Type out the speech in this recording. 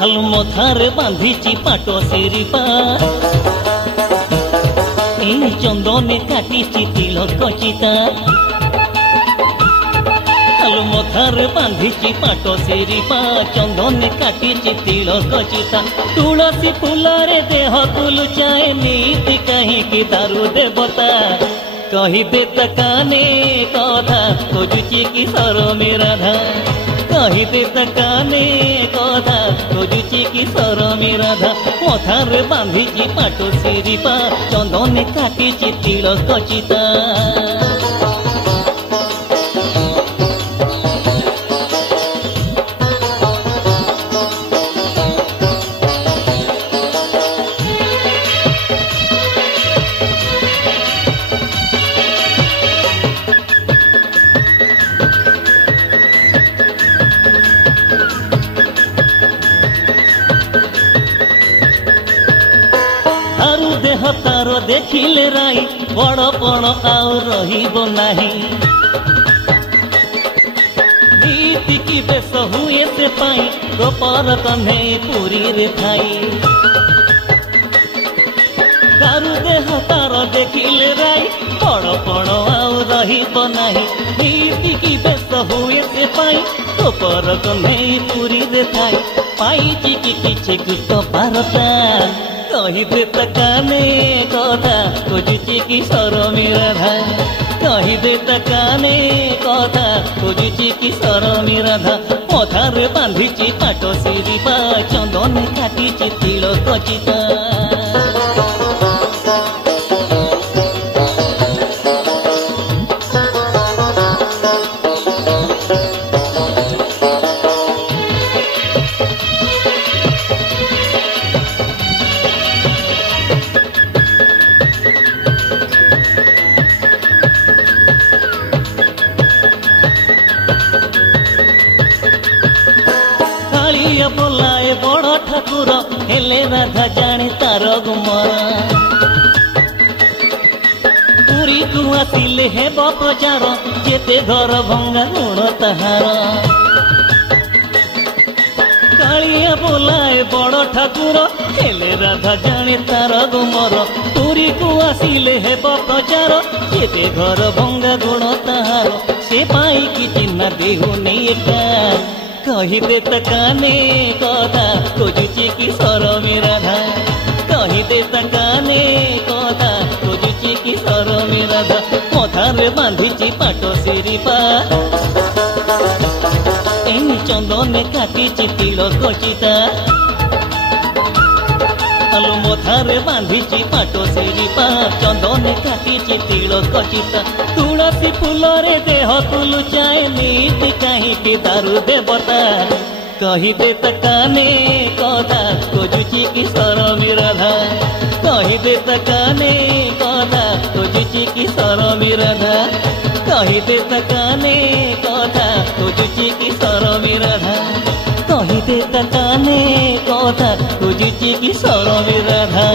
Hello मथारे बांधिची पाटो सिरिपा ए चंदने काटिची तिलक चिता hello मथारे बांधिची पाटो सिरिपा चंदने काटिची तिलक चिता तुलसी फूलरे देह तुलुचाए नीति कहीं की दारू देवता कही दे तकाने कथा खोजुची की सरमी राधा कही दे तकाने कथा खोजुची की सरमी राधा मथारे बांधिची पाटो सिरिपा चंदने काटिची तिलक चिता देह तार देखिले राई बड़पण आउ रहिब नाही नीति की बेश हुए से पाई गोपर कन्हे पुरी रे थाई तारु देह तार देखिले राई बड़पण आउ रहिब नाही नीति की बेश हुए से पाई गोपर कन्हे पुरी रे थाई पाई की किछि गुप्त बारता कही दे तकाने कथा खोजुची की सरमी राधा कही दे तकाने कथा खोजुची की सरमी राधा मथारे बांधिची पाटो सिरिपा चंदने काटिची तिलक चिता बोलाए बड़ ठाकुर हेले राधा जाने तार गुमरा पुरी को आसिले हे बजार जेते घर भंगा गुण ताहार कालिया बोलाए बड़ ठाकुर हेले राधा जाने तार गुमर पुरी को आसिले हे बजार जेते घर भंगा गुण ताहार से पाई की चिन्ह देहु नहीं कही दे तकाने कथा खोजुची की सरमी राधा कही दे तकाने कथा खोजुची की सरमी राधा मथारे बांधिची पाटो सिरिपा एनी चंदने काटिची तिलक चिता हलो मथारे बांधिची पाटो सिरिपा चंदने काटिची तिलक चिता तुलसी फूलरे देह तुलुचाए नीति कहीं की दारू देवता कही दे तकाने कथा खोजुची की सरमी राधा कही दे तकाने कथा खोजुची की सरमी राधा कही दे तकाने कथा खोजुची की सरमी राधा कही दे तकाने कथा खोजुची की सरमी राधा।